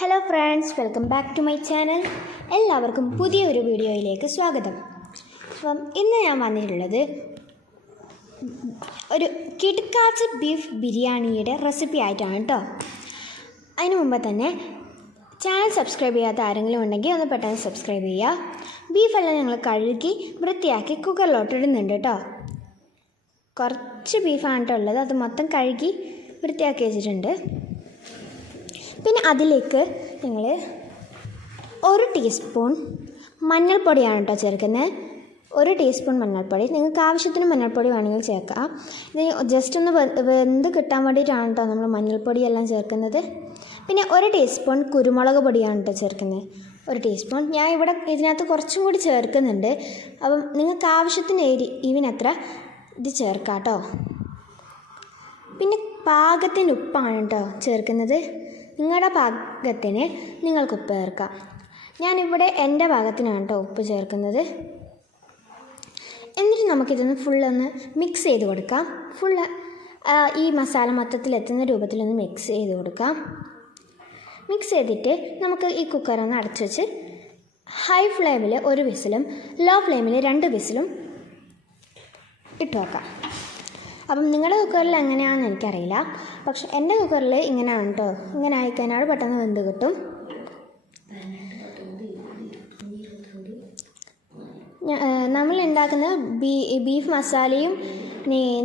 Hello friends, welcome back to my channel. എല്ലാവർക്കും പുതിയൊരു വീഡിയോയിലേക്ക് സ്വാഗതം. അപ്പം ഇന്ന് ഞാൻ വന്നിട്ടുള്ളത് ഒരു കിടുക്കാച്ച ബീഫ് ബിരിയാണിയുടെ റെസിപ്പി ആയിട്ടാണ് കേട്ടോ. അതിന് മുമ്പ് തന്നെ ചാനൽ സബ്സ്ക്രൈബ് ചെയ്യാത്ത ആരെങ്കിലും ഉണ്ടെങ്കിൽ ഒന്ന് പെട്ടെന്ന് സബ്സ്ക്രൈബ് ചെയ്യുക. ബീഫെല്ലാം ഞങ്ങൾ കഴുകി വൃത്തിയാക്കി കുക്കറിലോട്ട് ഇടുന്നുണ്ട് കേട്ടോ. കുറച്ച് ബീഫാണ് കേട്ടോ ഉള്ളത്, അത് മൊത്തം കഴുകി വൃത്തിയാക്കി വെച്ചിട്ടുണ്ട്. പിന്നെ അതിലേക്ക് നിങ്ങൾ 1 ടീസ്പൂൺ മഞ്ഞൾപ്പൊടിയാണ് കേട്ടോ ചേർക്കുന്നത്. 1 ടീസ്പൂൺ മഞ്ഞൾപ്പൊടി, നിങ്ങൾക്ക് ആവശ്യത്തിന് മഞ്ഞൾപ്പൊടി വേണമെങ്കിൽ ചേർക്കാം. ഇത് ജസ്റ്റ് ഒന്ന് വെന്ത് കിട്ടാൻ വേണ്ടിയിട്ടാണ് കേട്ടോ നമ്മൾ മഞ്ഞൾപ്പൊടിയെല്ലാം ചേർക്കുന്നത്. പിന്നെ 1 ടീസ്പൂൺ കുരുമുളക് പൊടിയാണ് കേട്ടോ ചേർക്കുന്നത്. 1 ടീസ്പൂൺ. ഞാൻ ഇവിടെ ഇതിനകത്ത് കുറച്ചും കൂടി ചേർക്കുന്നുണ്ട്. അപ്പം നിങ്ങൾക്ക് ആവശ്യത്തിന് എരിവിനത്ര ഇത് ചേർക്കാം കേട്ടോ. പിന്നെ പാകത്തിന് ഉപ്പാണ് കേട്ടോ ചേർക്കുന്നത്. നിങ്ങളുടെ പാകത്തിന് നിങ്ങൾക്ക് ഉപ്പ് ചേർക്കാം. ഞാനിവിടെ എൻ്റെ പാകത്തിനാണ് കേട്ടോ ഉപ്പ് ചേർക്കുന്നത്. എന്നിട്ട് നമുക്കിതൊന്ന് ഫുള്ളൊന്ന് മിക്സ് ചെയ്ത് കൊടുക്കാം. ഈ മസാല മൊത്തത്തിലെത്തുന്ന രൂപത്തിലൊന്ന് മിക്സ് ചെയ്ത് കൊടുക്കാം. മിക്സ് ചെയ്തിട്ട് നമുക്ക് ഈ കുക്കറൊന്ന് അടച്ചു വെച്ച് ഹൈ ഫ്ലെയിമിൽ 1 വിസിലും ലോ ഫ്ലെയിമിൽ 2 വിസിലും ഇട്ട് വെക്കാം. അപ്പം നിങ്ങളുടെ കുക്കറിൽ എങ്ങനെയാണെന്ന് എനിക്കറിയില്ല, പക്ഷെ എൻ്റെ കുക്കറിൽ ഇങ്ങനെയാണ് കേട്ടോ. ഇങ്ങനെ ആയിക്കഴിഞ്ഞാൽ പെട്ടെന്ന് വെന്ത് കിട്ടും. നമ്മൾ ഉണ്ടാക്കുന്ന ബീഫ് മസാലയും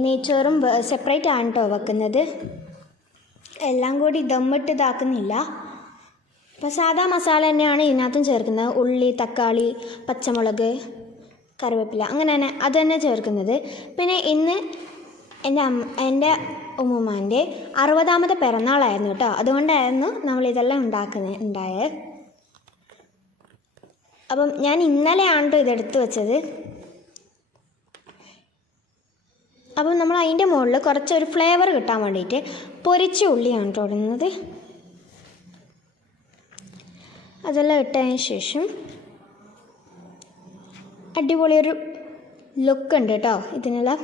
നെയ്ച്ചോറും സെപ്പറേറ്റ് ആണ് കേട്ടോ വെക്കുന്നത്. എല്ലാം കൂടി ദമ്മിട്ട് ഇതാക്കുന്നില്ല. അപ്പോൾ സാധാ മസാല തന്നെയാണ് ഇതിനകത്തും ചേർക്കുന്നത്. ഉള്ളി, തക്കാളി, പച്ചമുളക്, കറിവേപ്പില, അങ്ങനെ തന്നെ അത് തന്നെ ചേർക്കുന്നത്. പിന്നെ ഇന്ന് എൻ്റെ ഉമ്മുമ്മാൻ്റെ 60ാമത്തെ പിറന്നാളായിരുന്നു കേട്ടോ. അതുകൊണ്ടായിരുന്നു നമ്മളിതെല്ലാം ഉണ്ടായത്. അപ്പം ഞാൻ ഇന്നലെയാണ് കേട്ടോ ഇതെടുത്ത് വെച്ചത്. അപ്പം നമ്മൾ അതിൻ്റെ മുകളിൽ കുറച്ചൊരു ഫ്ലേവർ കിട്ടാൻ വേണ്ടിയിട്ട് പൊരിച്ച ഉള്ളിയാണ് കേട്ടോ ഇടുന്നത്. അതെല്ലാം ഇട്ടതിന് ശേഷം അടിപൊളിയൊരു ലുക്ക് ഉണ്ട് കേട്ടോ ഇതിനെല്ലാം.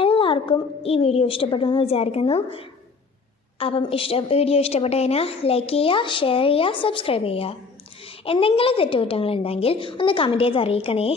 എല്ലാവർക്കും ഈ വീഡിയോ ഇഷ്ടപ്പെട്ടു എന്ന് വിചാരിക്കുന്നു. അപ്പം വീഡിയോ ഇഷ്ടപ്പെട്ട് കഴിഞ്ഞാൽ ലൈക്ക് ചെയ്യുക, ഷെയർ ചെയ്യുക, സബ്സ്ക്രൈബ് ചെയ്യുക. എന്തെങ്കിലും തെറ്റുകുറ്റങ്ങളുണ്ടെങ്കിൽ ഒന്ന് കമൻറ്റ് ചെയ്ത് അറിയിക്കണേ.